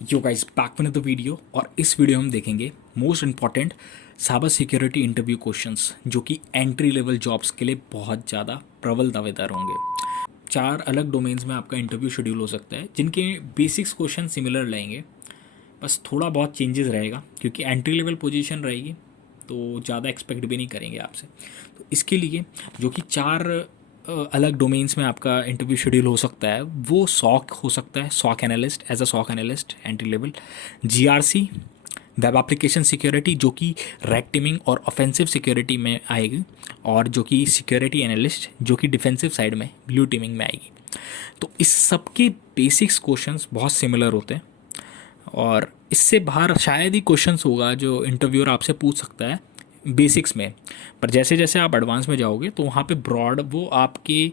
Yo guys back with the video. और इस video में हम देखेंगे most important cyber security interview questions जो कि एंट्री लेवल जॉब्स के लिए बहुत ज़्यादा प्रबल दावेदार होंगे। 4 अलग डोमेन्स में आपका इंटरव्यू शेड्यूल हो सकता है जिनके बेसिक्स क्वेश्चन सिमिलर रहेंगे, बस थोड़ा बहुत चेंजेस रहेगा क्योंकि एंट्री लेवल पोजीशन रहेगी तो ज़्यादा एक्सपेक्ट भी नहीं करेंगे आपसे। तो इसके लिए जो कि 4 अलग डोमेन्स में आपका इंटरव्यू शेड्यूल हो सकता है वो सॉक हो सकता है, SOC analyst, as a SOC analyst entry level. GRC web application security जो कि रेड टीमिंग और ऑफेंसिव सिक्योरिटी में आएगी, और जो कि सिक्योरिटी एनालिस्ट जो कि डिफेंसिव साइड में ब्लू टीमिंग में आएगी। तो इस सब के बेसिक्स क्वेश्चंस बहुत सिमिलर होते हैं और इससे बाहर शायद ही क्वेश्चंस होगा जो इंटरव्यूअर आपसे पूछ सकता है बेसिक्स में। पर जैसे जैसे आप एडवांस में जाओगे तो वहाँ पे ब्रॉड वो आपके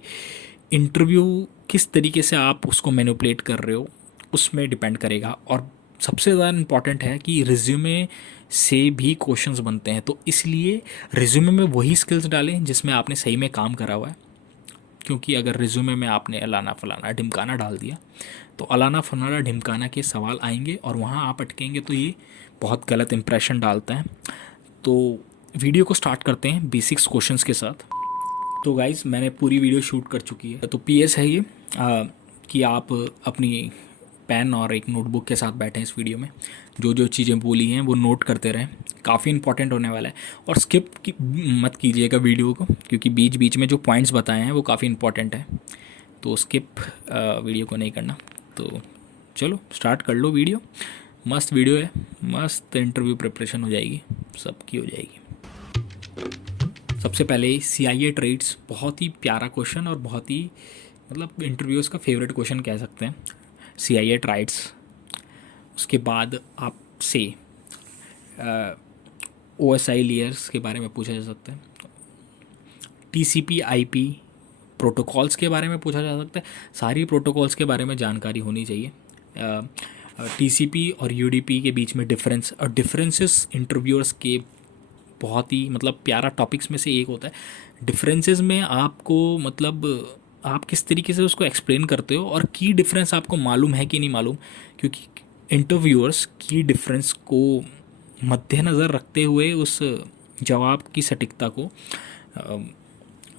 इंटरव्यू किस तरीके से आप उसको मैनिपुलेट कर रहे हो उसमें डिपेंड करेगा। और सबसे ज़्यादा इम्पॉर्टेंट है कि रिज्यूमे से भी क्वेश्चंस बनते हैं, तो इसलिए रिज्यूमे में वही स्किल्स डालें जिसमें आपने सही में काम करा हुआ है। क्योंकि अगर रिज्यूमे में आपने अलाना फलाना ढिमकाना डाल दिया तो अलाना फलाना ढिमकाना के सवाल आएंगे और वहाँ आप अटकेंगे तो ये बहुत गलत इंप्रेशन डालता है। तो वीडियो को स्टार्ट करते हैं बेसिक्स क्वेश्चंस के साथ। तो गाइस मैंने पूरी वीडियो शूट कर चुकी है, तो पीएस है ये कि आप अपनी पेन और एक नोटबुक के साथ बैठें इस वीडियो में, जो जो चीज़ें बोली हैं वो नोट करते रहें, काफ़ी इंपॉर्टेंट होने वाला है। और स्किप की मत कीजिएगा वीडियो को क्योंकि बीच बीच में जो पॉइंट्स बताए हैं वो काफ़ी इंपॉर्टेंट है, तो स्किप वीडियो को नहीं करना। तो चलो स्टार्ट कर लो वीडियो। मस्त वीडियो है, मस्त इंटरव्यू प्रिपरेशन हो जाएगी, सबकी हो जाएगी। सबसे पहले CIA ट्रेड्स, बहुत ही प्यारा क्वेश्चन और बहुत ही मतलब इंटरव्यूज़ का फेवरेट क्वेश्चन कह सकते हैं, CIA ट्राइड्स। उसके बाद आपसे OSI लेयर्स के बारे में पूछा जा सकता है, TCP/IP प्रोटोकॉल्स के बारे में पूछा जा सकता है। सारी प्रोटोकॉल्स के बारे में जानकारी होनी चाहिए। TCP और UDP के बीच में डिफरेंस और डिफरेंसेस इंटरव्यूअर्स के बहुत ही मतलब प्यारा टॉपिक्स में से एक होता है। डिफरेंसेस में आपको मतलब आप किस तरीके से उसको एक्सप्लेन करते हो और की डिफरेंस आपको मालूम है कि नहीं मालूम, क्योंकि इंटरव्यूअर्स की डिफरेंस को मद्देनज़र रखते हुए उस जवाब की सटीकता को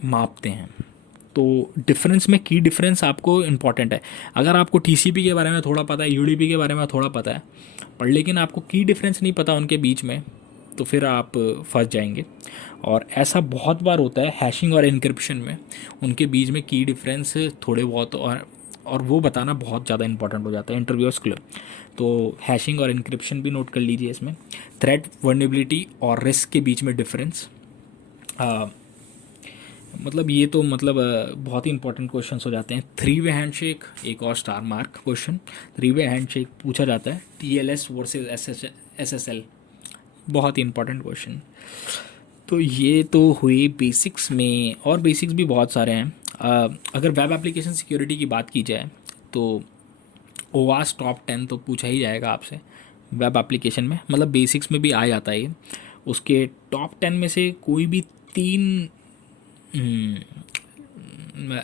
मापते हैं। तो डिफरेंस में की डिफरेंस आपको इम्पॉर्टेंट है। अगर आपको TCP के बारे में थोड़ा पता है, UDP के बारे में थोड़ा पता है, पर लेकिन आपको की डिफरेंस नहीं पता उनके बीच में, तो फिर आप फंस जाएंगे। और ऐसा बहुत बार होता है हैशिंग और इनक्रिप्शन में, उनके बीच में की डिफरेंस थोड़े बहुत और वो बताना बहुत ज़्यादा इंपॉर्टेंट हो जाता है इंटरव्यूअर्स के लिए। तो हैशिंग और इनक्रिप्शन भी नोट कर लीजिए इसमें। थ्रेट वर्नेबिलिटी और रिस्क के बीच में डिफरेंस, मतलब ये तो मतलब बहुत ही इंपॉर्टेंट क्वेश्चंस हो जाते हैं। 3-वे हैंडशेक, एक और स्टार मार्क क्वेश्चन। 3-वे हैंडशेक पूछा जाता है, TLS वर्सेस SSL, बहुत ही इंपॉर्टेंट क्वेश्चन। तो ये तो हुई बेसिक्स में, और बेसिक्स भी बहुत सारे हैं। अगर वेब एप्लीकेशन सिक्योरिटी की बात की जाए तो OWASP टॉप 10 तो पूछा ही जाएगा आपसे वेब एप्लीकेशन में, मतलब बेसिक्स में भी आ जाता है ये। उसके टॉप 10 में से कोई भी 3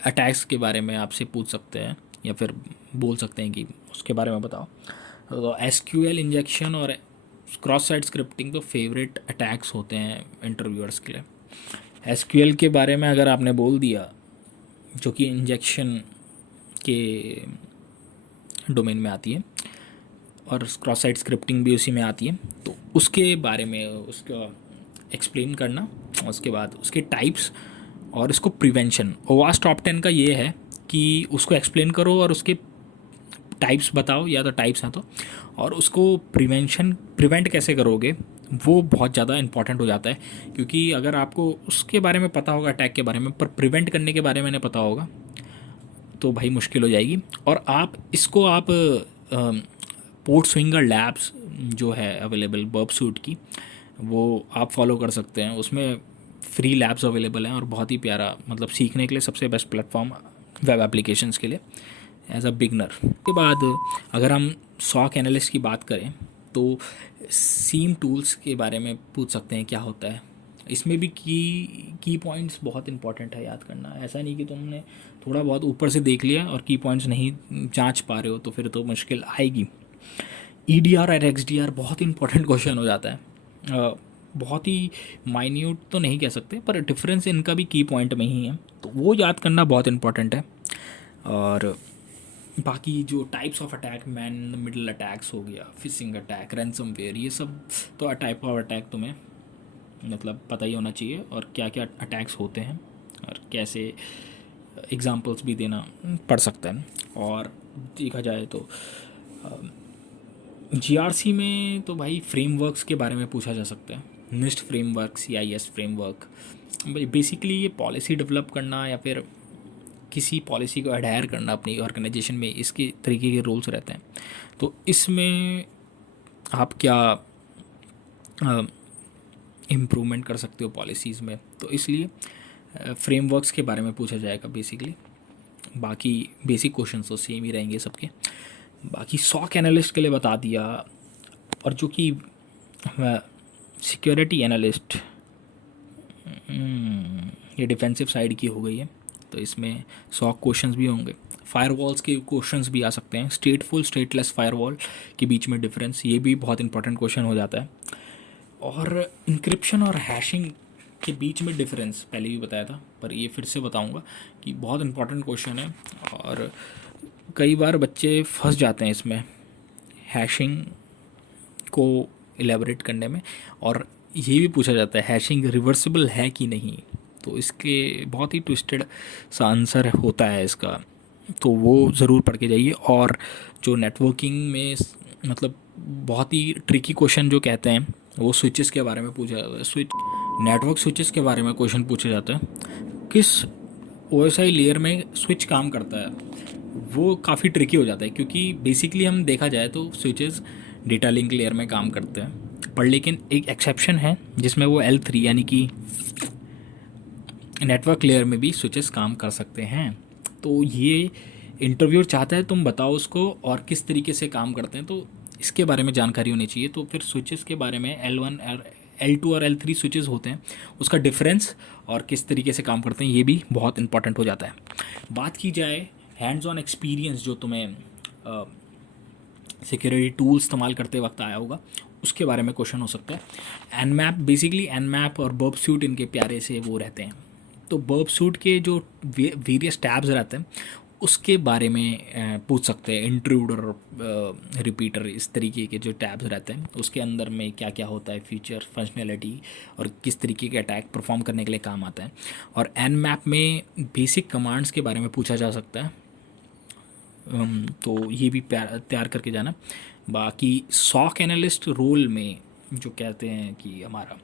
अटैक्स के बारे में आपसे पूछ सकते हैं या फिर बोल सकते हैं कि उसके बारे में बताओ। तो SQL इंजेक्शन और क्रॉस साइट स्क्रिप्टिंग तो फेवरेट अटैक्स होते हैं इंटरव्यूअर्स के लिए। SQL के बारे में अगर आपने बोल दिया, जो कि इंजेक्शन के डोमेन में आती है, और क्रॉस साइट स्क्रिप्टिंग भी उसी में आती है, तो उसके बारे में उसका एक्सप्लेन करना। उसके बाद उसके टाइप्स और इसको प्रिवेंशन। OWASP टॉप 10 का ये है कि उसको एक्सप्लेन करो और उसके टाइप्स बताओ, या तो टाइप्स हैं तो, और उसको प्रिवेंट कैसे करोगे वो बहुत ज़्यादा इंपॉर्टेंट हो जाता है। क्योंकि अगर आपको उसके बारे में पता होगा, अटैक के बारे में, पर प्रिवेंट करने के बारे में नहीं पता होगा तो भाई मुश्किल हो जाएगी। और आप इसको आप पोर्ट स्विंगर लैब्स जो है अवेलेबल बर्ब सूट की, वो आप फॉलो कर सकते हैं। उसमें फ्री लैब्स अवेलेबल हैं और बहुत ही प्यारा, मतलब सीखने के लिए सबसे बेस्ट प्लेटफॉर्म वेब एप्लीकेशंस के लिए एज अ बिगनर। के बाद अगर हम सॉक एनालिस्ट की बात करें तो सीम टूल्स के बारे में पूछ सकते हैं क्या होता है। इसमें भी की पॉइंट्स बहुत इंपॉर्टेंट है याद करना। ऐसा नहीं कि तुमने थोड़ा बहुत ऊपर से देख लिया और की पॉइंट्स नहीं जांच पा रहे हो तो फिर तो मुश्किल आएगी। EDR और XDR बहुत इंपॉर्टेंट क्वेश्चन हो जाता है। बहुत ही माइन्यूट तो नहीं कह सकते, पर डिफरेंस इनका भी की पॉइंट में ही है, तो वो याद करना बहुत इंपॉर्टेंट है। और बाकी जो types of attack, man middle attacks हो गया, फिशिंग अटैक, रैंसमवेयर, ये सब तो टाइप ऑफ अटैक तुम्हें मतलब पता ही होना चाहिए, और क्या क्या अटैक्स होते हैं और कैसे एग्जांपल्स भी देना पड़ सकता है। और देखा जाए तो GRC में तो भाई फ्रेमवर्क्स के बारे में पूछा जा सकता है। निस्ट फ्रेमवर्क, CIS फ्रेमवर्क, बेसिकली ये पॉलिसी डेवलप करना या फिर किसी पॉलिसी को अडेयर करना अपनी ऑर्गेनाइजेशन में, इसके तरीके के रोल्स रहते हैं। तो इसमें आप क्या इम्प्रूवमेंट कर सकते हो पॉलिसीज़ में, तो इसलिए फ्रेमवर्क्स के बारे में पूछा जाएगा बेसिकली। बाकी बेसिक क्वेश्चन तो सेम ही रहेंगे सबके। बाकी SOC एनालिस्ट के लिए बता दिया, और जो कि सिक्योरिटी एनालिस्ट, ये डिफेंसिव साइड की हो गई है, तो इसमें SOC क्वेश्चंस भी होंगे। फायरवॉल्स के क्वेश्चंस भी आ सकते हैं, स्टेटफुल स्टेटलेस फायरवॉल के बीच में डिफरेंस, ये भी बहुत इंपॉर्टेंट क्वेश्चन हो जाता है। और इंक्रिप्शन और हैशिंग के बीच में डिफरेंस पहले भी बताया था, पर ये फिर से बताऊंगा कि बहुत इंपॉर्टेंट क्वेश्चन है, और कई बार बच्चे फंस जाते हैं इसमें हैशिंग को इलेबोरेट करने में। और ये भी पूछा जाता है हैशिंग रिवर्सिबल है कि नहीं, तो इसके बहुत ही ट्विस्टेड सा आंसर होता है इसका, तो वो ज़रूर पढ़ के जाइए। और जो नेटवर्किंग में मतलब बहुत ही ट्रिकी क्वेश्चन जो कहते हैं, वो स्विचेस के बारे में पूछा, नेटवर्क स्विचेस के बारे में क्वेश्चन पूछा जाता है, किस OSI लेयर में स्विच काम करता है। वो काफ़ी ट्रिकी हो जाता है, क्योंकि बेसिकली हम देखा जाए तो स्विचेस डेटा लिंक लेयर में काम करते हैं, पर लेकिन एक एक्सेप्शन है जिसमें वो L3 यानी कि नेटवर्क लेयर में भी स्विचेस काम कर सकते हैं। तो ये इंटरव्यूअर चाहता है तुम बताओ उसको और किस तरीके से काम करते हैं, तो इसके बारे में जानकारी होनी चाहिए। तो फिर स्विचेस के बारे में L1 L2 और L3 स्विचेस होते हैं, उसका डिफरेंस और किस तरीके से काम करते हैं, ये भी बहुत इंपॉर्टेंट हो जाता है। बात की जाए हैंड्स ऑन एक्सपीरियंस जो तुम्हें सिक्योरिटी टूल इस्तेमाल करते वक्त आया होगा, उसके बारे में क्वेश्चन हो सकता है। Nmap, बेसिकली Nmap और बर्ब सूट इनके प्यारे से वो रहते हैं। तो बर्ब सूट के जो वेरियस टैब्स रहते हैं उसके बारे में पूछ सकते हैं, इंट्रूडर, रिपीटर, इस तरीके के जो टैब्स रहते हैं उसके अंदर में क्या क्या होता है, फीचर, फंक्शनैलिटी, और किस तरीके के अटैक परफॉर्म करने के लिए काम आता है। और Nmap में बेसिक कमांड्स के बारे में पूछा जा सकता है, तो ये भी तैयार करके जाना। बाकी SOC एनालिस्ट रोल में जो कहते हैं कि हमारा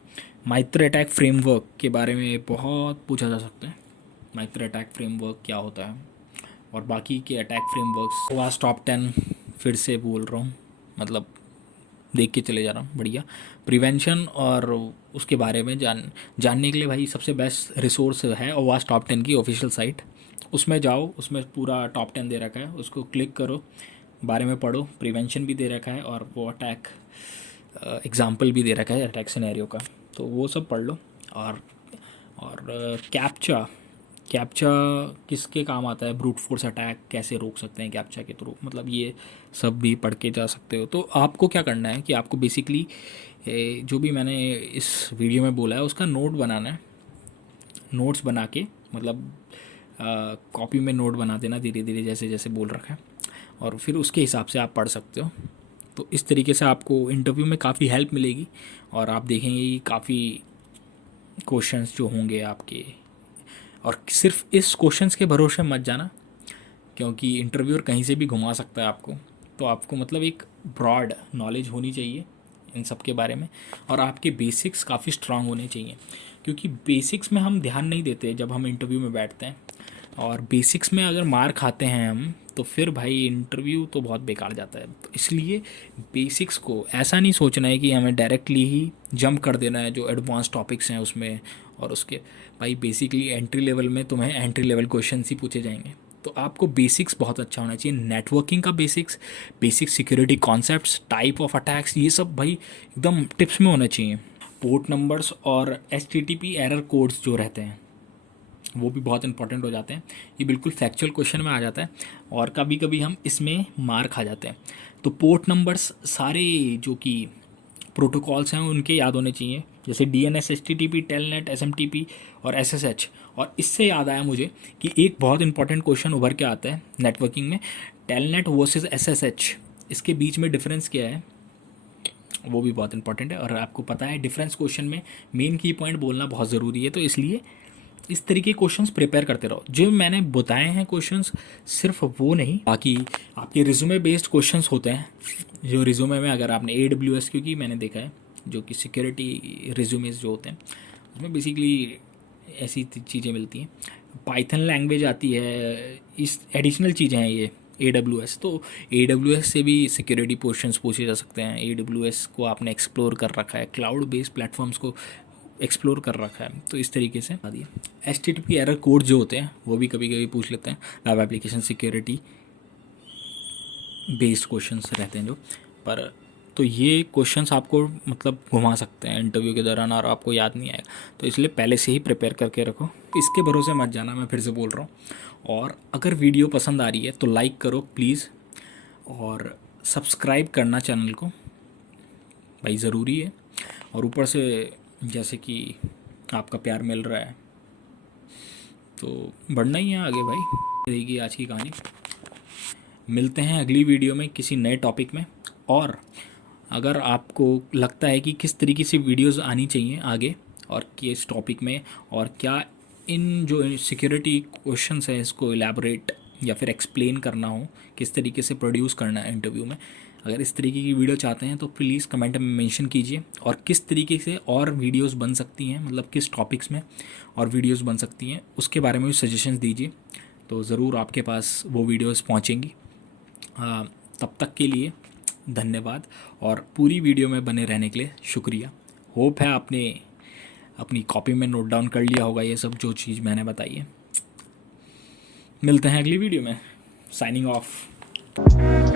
माइत्र अटैक फ्रेमवर्क के बारे में बहुत पूछा जा सकता है, माइत्र अटैक फ्रेमवर्क क्या होता है। और बाकी के अटैक फ्रेमवर्क्स वास टॉप 10 फिर से बोल रहा हूँ, मतलब देख के चले जा रहा हूँ, बढ़िया। प्रिवेंशन और उसके बारे में जानने के लिए भाई सबसे बेस्ट रिसोर्स है वास टॉप 10 की ऑफिशियल साइट, उसमें जाओ, उसमें पूरा टॉप 10 दे रखा है, उसको क्लिक करो, बारे में पढ़ो, प्रिवेंशन भी दे रखा है और वो अटैक एग्जाम्पल भी दे रखा है अटैक सिनेरियो का, तो वो सब पढ़ लो। और कैप्चा किसके काम आता है, ब्रूट फोर्स अटैक कैसे रोक सकते हैं कैप्चा के थ्रू, मतलब ये सब भी पढ़ के जा सकते हो। तो आपको क्या करना है कि आपको बेसिकली जो भी मैंने इस वीडियो में बोला है उसका नोट बनाना है, नोट्स बना के, मतलब कॉपी में नोट बना देना धीरे धीरे जैसे जैसे बोल रखा है, और फिर उसके हिसाब से आप पढ़ सकते हो। तो इस तरीके से आपको इंटरव्यू में काफ़ी हेल्प मिलेगी, और आप देखेंगे कि काफ़ी क्वेश्चंस जो होंगे आपके, और सिर्फ इस क्वेश्चंस के भरोसे मत जाना, क्योंकि इंटरव्यूअर कहीं से भी घुमा सकता है आपको। तो आपको मतलब एक ब्रॉड नॉलेज होनी चाहिए इन सब के बारे में, और आपके बेसिक्स काफ़ी स्ट्रांग होने चाहिए, क्योंकि बेसिक्स में हम ध्यान नहीं देते जब हम इंटरव्यू में बैठते हैं, और बेसिक्स में अगर मार खाते हैं हम तो फिर भाई इंटरव्यू तो बहुत बेकार जाता है। तो इसलिए बेसिक्स को ऐसा नहीं सोचना है कि हमें डायरेक्टली ही जंप कर देना है जो एडवांस टॉपिक्स हैं उसमें, और उसके भाई बेसिकली एंट्री लेवल में तुम्हें एंट्री लेवल क्वेश्चन ही पूछे जाएंगे। तो आपको बेसिक्स बहुत अच्छा होना चाहिए, नेटवर्किंग का basics, basic security concepts, type of attacks, ये सब भाई एकदम टिप्स में होना चाहिए। पोर्ट नंबर्स और HTTP एरर कोड्स जो रहते हैं वो भी बहुत इंपॉर्टेंट हो जाते हैं, ये बिल्कुल फैक्चुअल क्वेश्चन में आ जाता है, और कभी कभी हम इसमें मार खा जाते हैं। तो पोर्ट नंबर्स सारे जो कि प्रोटोकॉल्स हैं उनके याद होने चाहिए, जैसे DNS, HTTP, टेलनेट, SMTP और SSH। और इससे याद आया मुझे कि एक बहुत इंपॉर्टेंट क्वेश्चन उभर के आता है नेटवर्किंग में, टेलनेट वर्सेस SSH, इसके बीच में डिफरेंस क्या है, वो भी बहुत इंपॉर्टेंट है। और आपको पता है डिफरेंस क्वेश्चन में मेन की पॉइंट बोलना बहुत ज़रूरी है, तो इसलिए इस तरीके क्वेश्चंस प्रिपेयर करते रहो। जो मैंने बताए हैं क्वेश्चंस सिर्फ वो नहीं, बाकी आपके रिज्यूमे बेस्ड क्वेश्चंस होते हैं, जो रिज्यूमे में अगर आपने AWS, क्योंकि मैंने देखा है जो कि सिक्योरिटी रिज्यूमेज जो होते हैं उसमें बेसिकली ऐसी चीज़ें मिलती हैं। पाइथन लैंग्वेज आती है, इस एडिशनल चीज़ें हैं ये AWS, तो AWS से भी सिक्योरिटी क्वेश्चंस पूछे जा सकते हैं। AWS को आपने एक्सप्लोर कर रखा है, क्लाउड बेस्ड प्लेटफॉर्म्स को एक्सप्लोर कर रखा है, तो इस तरीके से दिए। HTTP एरर कोड जो होते हैं वो भी कभी कभी पूछ लेते हैं, web application security based questions रहते हैं जो, पर तो ये क्वेश्चंस आपको मतलब घुमा सकते हैं इंटरव्यू के दौरान और आपको याद नहीं आएगा, तो इसलिए पहले से ही प्रिपेयर करके रखो। इसके भरोसे मत जाना, मैं फिर से बोल रहा हूँ। और अगर वीडियो पसंद आ रही है तो लाइक करो प्लीज़, और सब्सक्राइब करना चैनल को भाई ज़रूरी है। और ऊपर से जैसे कि आपका प्यार मिल रहा है तो बढ़ना ही है आगे भाई, रहेगी आज की कहानी। मिलते हैं अगली वीडियो में किसी नए टॉपिक में। और अगर आपको लगता है कि किस तरीके से वीडियोस आनी चाहिए आगे और किस टॉपिक में, और क्या इन जो सिक्योरिटी क्वेश्चंस हैं इसको इलेबोरेट या फिर एक्सप्लेन करना हो, किस तरीके से प्रोड्यूस करना है इंटरव्यू में, अगर इस तरीके की वीडियो चाहते हैं तो प्लीज़ कमेंट में मेंशन कीजिए। और किस तरीके से और वीडियोस बन सकती हैं, मतलब किस टॉपिक्स में और वीडियोस बन सकती हैं उसके बारे में भी सजेशंस दीजिए, तो ज़रूर आपके पास वो वीडियोस पहुंचेंगी। तब तक के लिए धन्यवाद, और पूरी वीडियो में बने रहने के लिए शुक्रिया। होप है आपने अपनी कॉपी में नोट डाउन कर लिया होगा ये सब जो चीज़ मैंने बताई है। मिलते हैं अगली वीडियो में। Signing off.